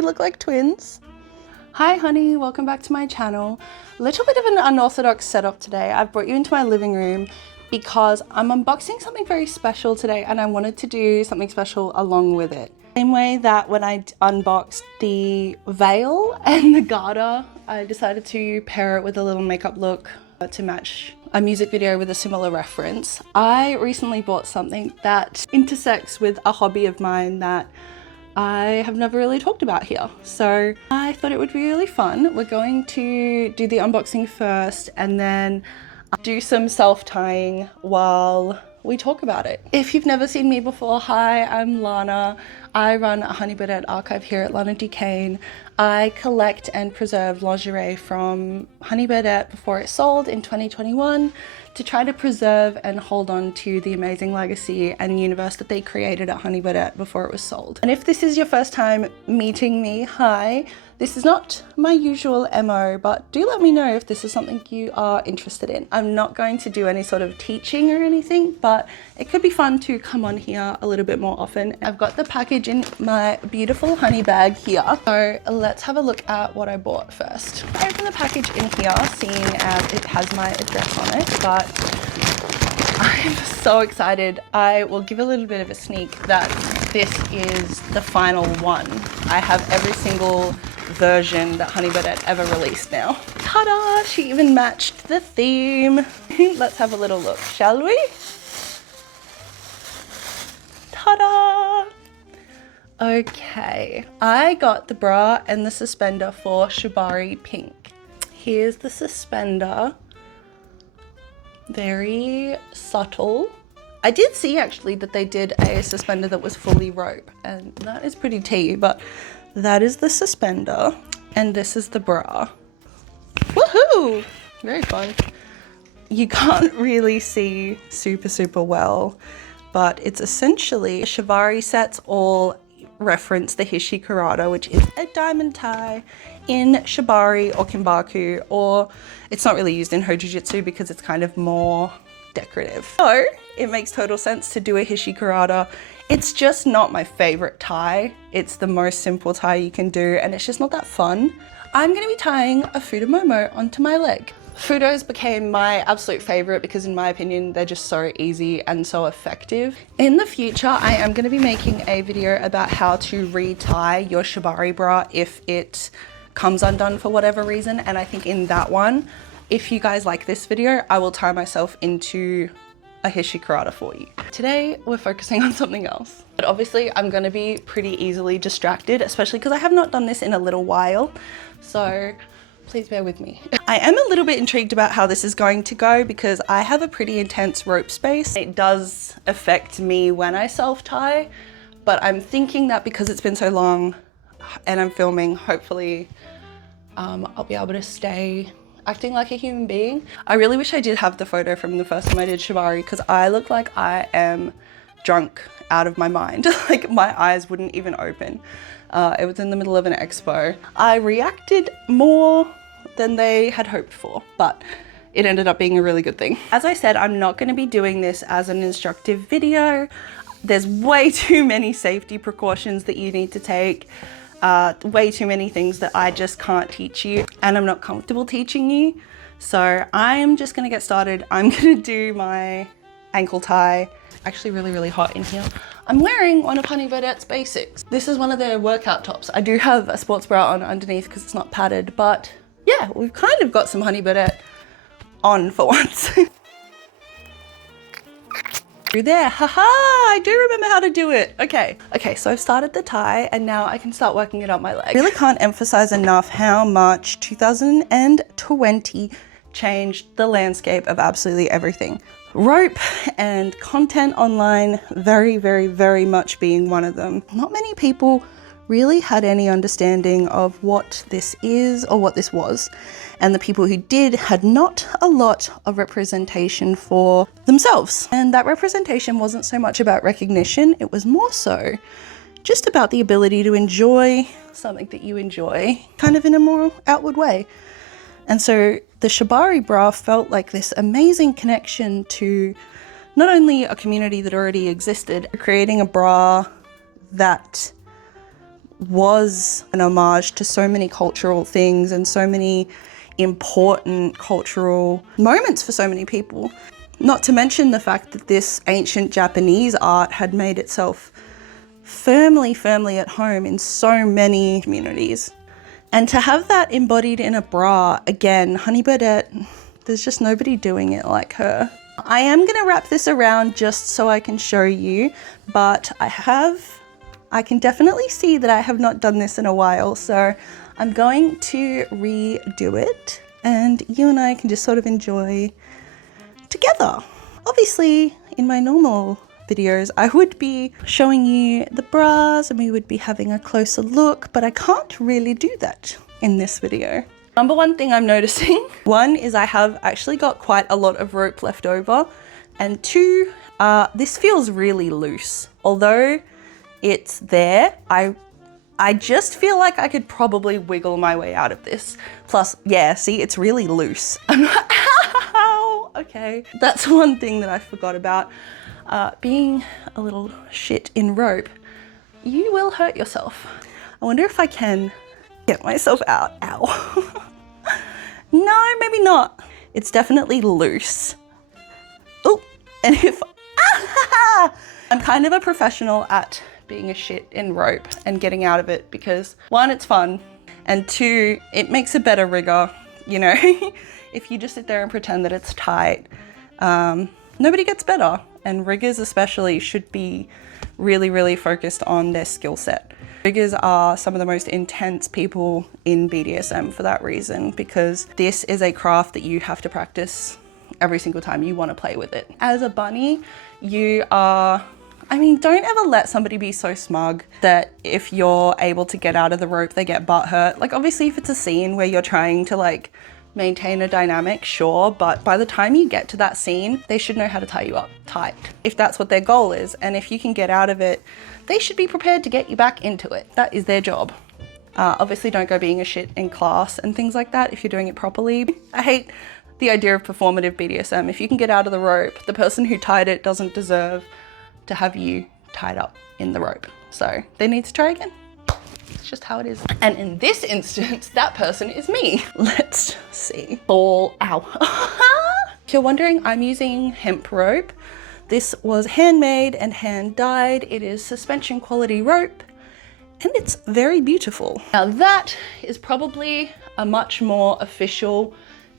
we look like twins? Hi honey, welcome back to my channel. A little bit of an unorthodox setup today. I've brought you into my living room because I'm unboxing something very special today and I wanted to do something special along with it. Same way that when I unboxed the veil and the garter, I decided to pair it with a little makeup look to match a music video with a similar reference. I recently bought something that intersects with a hobby of mine that I have never really talked about here. So I thought it would be really fun. We're going to do the unboxing first and then do some self-tying while we talk about it. If you've never seen me before, hi, I'm Lana. I run a Honey Birdette archive here at Lana Duquesne. I collect and preserve lingerie from Honey Birdette before it sold in 2021 to try to preserve and hold on to the amazing legacy and universe that they created at Honey Birdette before it was sold. And if this is your first time meeting me, hi. This is not my usual MO, but do let me know if this is something you are interested in. I'm not going to do any sort of teaching or anything, but it could be fun to come on here a little bit more often. I've got the package in my beautiful honey bag here. So let's have a look at what I bought first. I open the package in here, seeing as it has my address on it, but I'm so excited. I will give a little bit of a sneak that this is the final one. I have every single version that Honey Birdette ever released now. Ta-da! She even matched the theme. Let's have a little look, shall we? Ta-da! Okay, I got the bra and the suspender for Shibari Pink. Here's the suspender. Very subtle. I did see actually that they did a suspender that was fully rope, and that is pretty tea, but that is the suspender and this is the bra. Woohoo! Very fun. You can't really see super well, but it's essentially Shabari sets all reference the Hishikarada, which is a diamond tie in Shibari or Kimbaku, or it's not really used in Hojujitsu because it's kind of more decorative. So it makes total sense to do a Hishikarada. It's just not my favorite tie. It's the most simple tie you can do and it's just not that fun. I'm gonna be tying a Futomomo onto my leg. Futos became my absolute favorite because in my opinion, they're just so easy and so effective. In the future, I am gonna be making a video about how to re-tie your Shibari bra if it comes undone for whatever reason. And I think in that one, if you guys like this video, I will tie myself into a Hishikarada for you. Today, we're focusing on something else. But obviously, I'm gonna be pretty easily distracted, especially because I have not done this in a little while. So please bear with me. I am a little bit intrigued about how this is going to go because I have a pretty intense rope space. It does affect me when I self-tie, but I'm thinking that because it's been so long and I'm filming, hopefully I'll be able to stay acting like a human being. I really wish I did have the photo from the first time I did Shabari because I look like I am drunk out of my mind. Like my eyes wouldn't even open. It was in the middle of an expo. I reacted more than they had hoped for, but it ended up being a really good thing. As I said, I'm not going to be doing this as an instructive video. There's way too many safety precautions that you need to take. Way too many things that I just can't teach you and I'm not comfortable teaching you. So I'm just gonna get started. I'm gonna do my ankle tie. Actually really hot in here. I'm wearing one of Honey Birdette's basics. This is one of their workout tops. I do have a sports bra on underneath because it's not padded, but yeah, we've kind of got some Honey Birdette on for once. Through there, haha, I do remember how to do it. Okay, so I've started the tie and now I can start working it up my leg. I really can't emphasize enough how much 2020 changed the landscape of absolutely everything. Rope and content online, very much being one of them. Not many people really had any understanding of what this is or what this was. And the people who did had not a lot of representation for themselves. And that representation wasn't so much about recognition, it was more so just about the ability to enjoy something that you enjoy, kind of in a more outward way. And so the Shabari bra felt like this amazing connection to not only a community that already existed, creating a bra that was an homage to so many cultural things and so many important cultural moments for so many people. Not to mention the fact that this ancient Japanese art had made itself firmly at home in so many communities. And to have that embodied in a bra, again, Honey Birdette, there's just nobody doing it like her. I am gonna wrap this around just so I can show you, but I can definitely see that I have not done this in a while, so I'm going to redo it and you and I can just sort of enjoy together. Obviously, in my normal videos, I would be showing you the bras and we would be having a closer look, but I can't really do that in this video. Number one thing I'm noticing, one is I have actually got quite a lot of rope left over, and two, this feels really loose. Although it's there, I just feel like I could probably wiggle my way out of this. Plus, yeah, see, it's really loose. I'm not, ow, okay. That's one thing that I forgot about. Being a little shit in rope, you will hurt yourself. I wonder if I can get myself out. Ow. No, maybe not. It's definitely loose. Oh, and if, I'm kind of a professional at being a shit in rope and getting out of it because one, it's fun, and two, it makes a better rigger, you know? If you just sit there and pretend that it's tight, nobody gets better. And riggers especially should be really focused on their skill set. Riggers are some of the most intense people in BDSM for that reason, because this is a craft that you have to practice every single time you want to play with it. As a bunny, you are, I mean, don't ever let somebody be so smug that if you're able to get out of the rope, they get butt hurt. Like obviously if it's a scene where you're trying to like maintain a dynamic, sure, but by the time you get to that scene, they should know how to tie you up tight, if that's what their goal is. And if you can get out of it, they should be prepared to get you back into it. That is their job. Obviously don't go being a shit in class and things like that if you're doing it properly. I hate the idea of performative BDSM. If you can get out of the rope, the person who tied it doesn't deserve to have you tied up in the rope. So they need to try again. It's just how it is. And in this instance, that person is me. Let's see. Ball, ow. If you're wondering, I'm using hemp rope. This was handmade and hand dyed. It is suspension quality rope and it's very beautiful. Now that is probably a much more official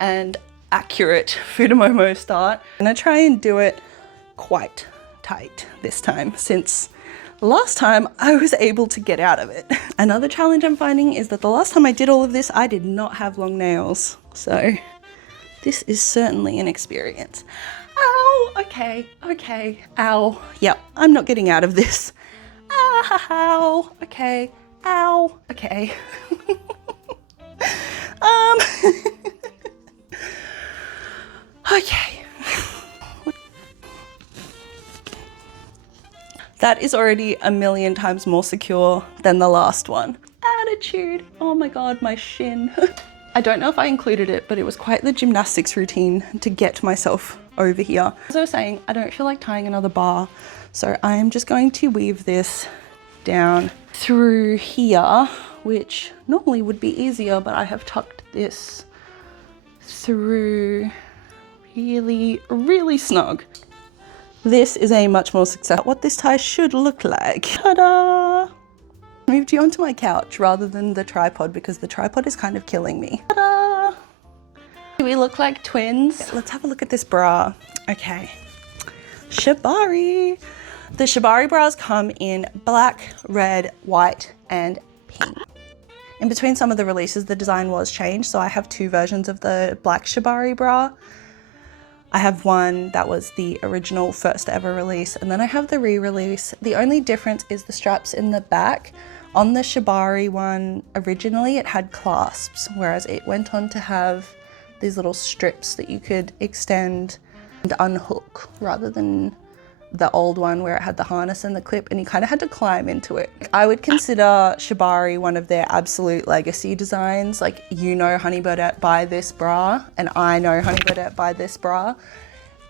and accurate Futomomo start. I'm gonna try and do it quite tight this time, since last time I was able to get out of it. Another challenge I'm finding is that the last time I did all of this, I did not have long nails. So this is certainly an experience. Ow, okay, ow. Yep, I'm not getting out of this. Ow, okay, ow, okay. Okay. That is already a million times more secure than the last one. Attitude. Oh my God, my shin. I don't know if I included it, but it was quite the gymnastics routine to get myself over here. As I was saying, I don't feel like tying another bar, so I am just going to weave this down through here, which normally would be easier, but I have tucked this through really snug. This is a much more successful, what this tie should look like. Ta-da! Moved you onto my couch rather than the tripod because the tripod is kind of killing me. Ta-da! Do we look like twins? Let's have a look at this bra. Okay. Shibari. The Shabari bras come in black, red, white, and pink. In between some of the releases, the design was changed, so I have two versions of the black Shibari bra. I have one that was the original first ever release, and then I have the re-release. The only difference is the straps in the back. On the Shibari one, originally it had clasps, whereas it went on to have these little strips that you could extend and unhook, rather than the old one where it had the harness and the clip and you kind of had to climb into it. I would consider Shibari one of their absolute legacy designs. Like, you know Honey Birdette by this bra, and I know Honey Birdette by this bra.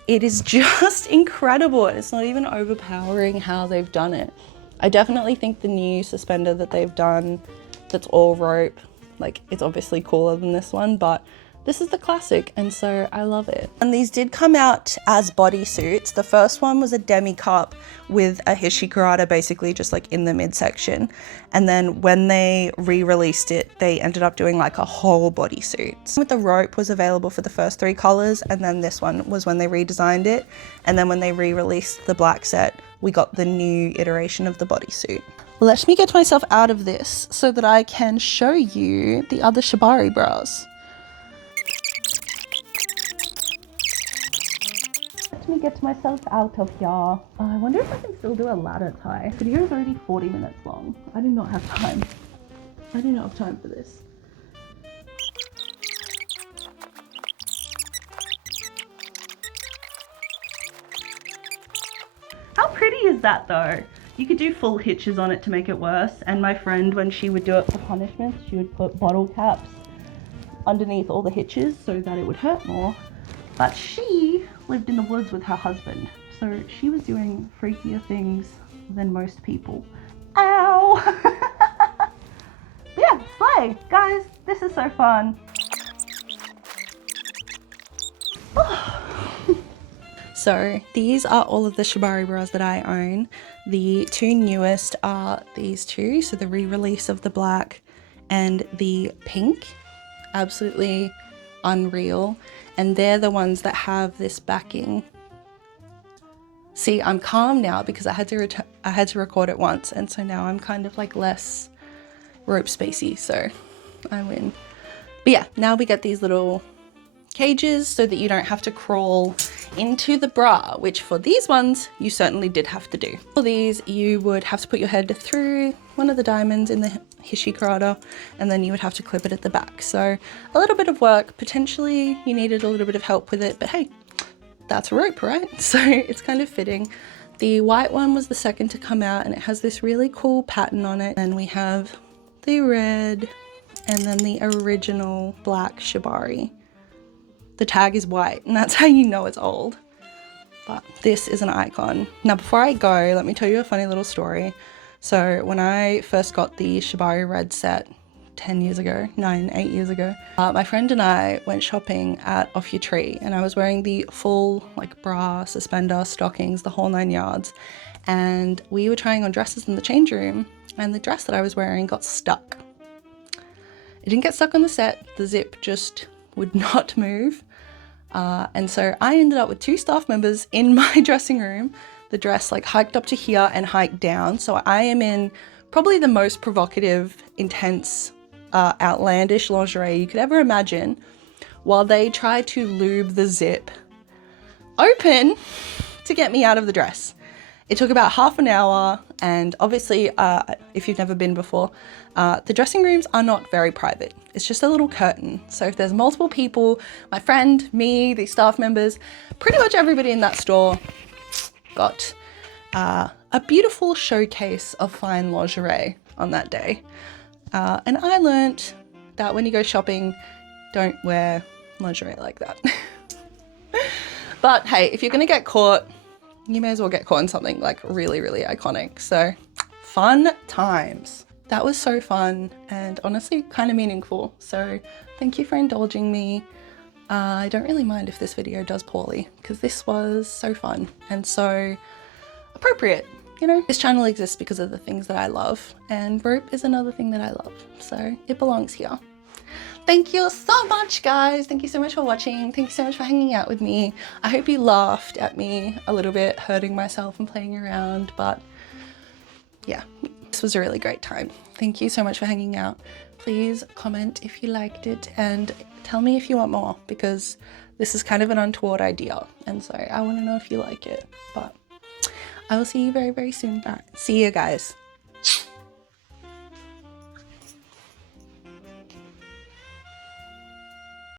It is just incredible, and it's not even overpowering how they've done it. I definitely think the new suspender that they've done that's all rope, like, it's obviously cooler than this one, but this is the classic, and so I love it. And these did come out as bodysuits. The first one was a demi cup with a hishikirata basically just like in the midsection. And then when they re-released it, they ended up doing like a whole bodysuit. With the rope was available for the first 3 colors, and then this one was when they redesigned it. And then when they re-released the black set, we got the new iteration of the bodysuit. Let me get myself out of this so that I can show you the other Shibari bras. Let me get myself out of here. I wonder if I can still do a ladder tie. The video is already 40 minutes long. I do not have time. I do not have time for this. How pretty is that though? You could do full hitches on it to make it worse. And my friend, when she would do it for punishments, she would put bottle caps underneath all the hitches so that it would hurt more. But she lived in the woods with her husband, so she was doing freakier things than most people. Ow! Yeah, slay! Guys, this is so fun. So these are all of the Shibari bras that I own. The 2 newest are these 2, so the re-release of the black and the pink. Absolutely unreal. And they're the ones that have this backing. See, I'm calm now because I had to record it once, and so now I'm kind of like less rope spacey, so I win. But yeah, now we get these little cages so that you don't have to crawl into the bra, which for these ones you certainly did have to do. For these you would have to put your head through one of the diamonds in the hishikirata, and then you would have to clip it at the back. So a little bit of work, potentially you needed a little bit of help with it, but hey, that's rope, right? So it's kind of fitting. The white one was the second to come out, and it has this really cool pattern on it. And we have the red and then the original black Shibari. The tag is white, and that's how you know it's old. But this is an icon. Now, before I go, let me tell you a funny little story. So when I first got the Shibari red set 8 years ago, my friend and I went shopping at Off Your Tree, and I was wearing the full like bra, suspender, stockings, the whole 9 yards. And we were trying on dresses in the change room, and the dress that I was wearing got stuck. It didn't get stuck on the set, the zip just would not move. And so I ended up with 2 staff members in my dressing room. The dress like hiked up to here and hiked down. So I am in probably the most provocative, intense, outlandish lingerie you could ever imagine, while they try to lube the zip open to get me out of the dress. It took about half an hour, and obviously, if you've never been before, the dressing rooms are not very private. It's just a little curtain. So if there's multiple people, my friend, me, the staff members, pretty much everybody in that store got a beautiful showcase of fine lingerie on that day. And I learnt that when you go shopping, don't wear lingerie like that. But hey, if you're gonna get caught, you may as well get caught in something like really, really iconic. So fun times. That was so fun and honestly kind of meaningful. So thank you for indulging me. I don't really mind if this video does poorly because this was so fun and so appropriate. You know, this channel exists because of the things that I love, and rope is another thing that I love. So it belongs here. Thank you so much, guys. Thank you so much for watching. Thank you so much for hanging out with me. I hope you laughed at me a little bit, hurting myself and playing around, but yeah, this was a really great time. Thank you so much for hanging out. Please comment if you liked it and tell me if you want more, because this is kind of an untoward idea. And so I want to know if you like it, but I will see you very, very soon. All right, see you guys.